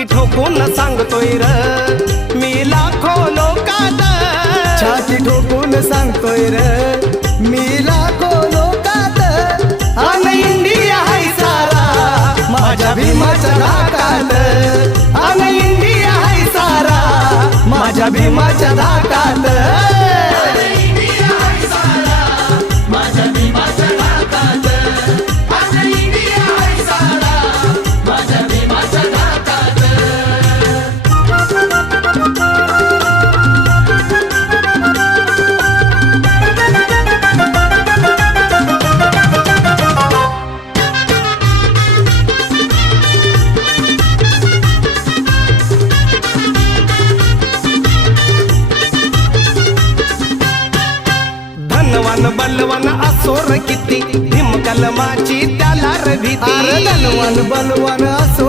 छाती ठोकून सांगतोय र मी लाखो लोकात, छाती ठोकून सांगतोय र मी लाखो लोकात, अन इंडिया हाय सारा माझ्या भीमाच्या धाकात, अन इंडिया हाय सारा माझ्या भीमाच्या धाकात. धनवान बलवान असोर किती भीम कलमाची त्याला र भीती. अरे धनवान बलवान असो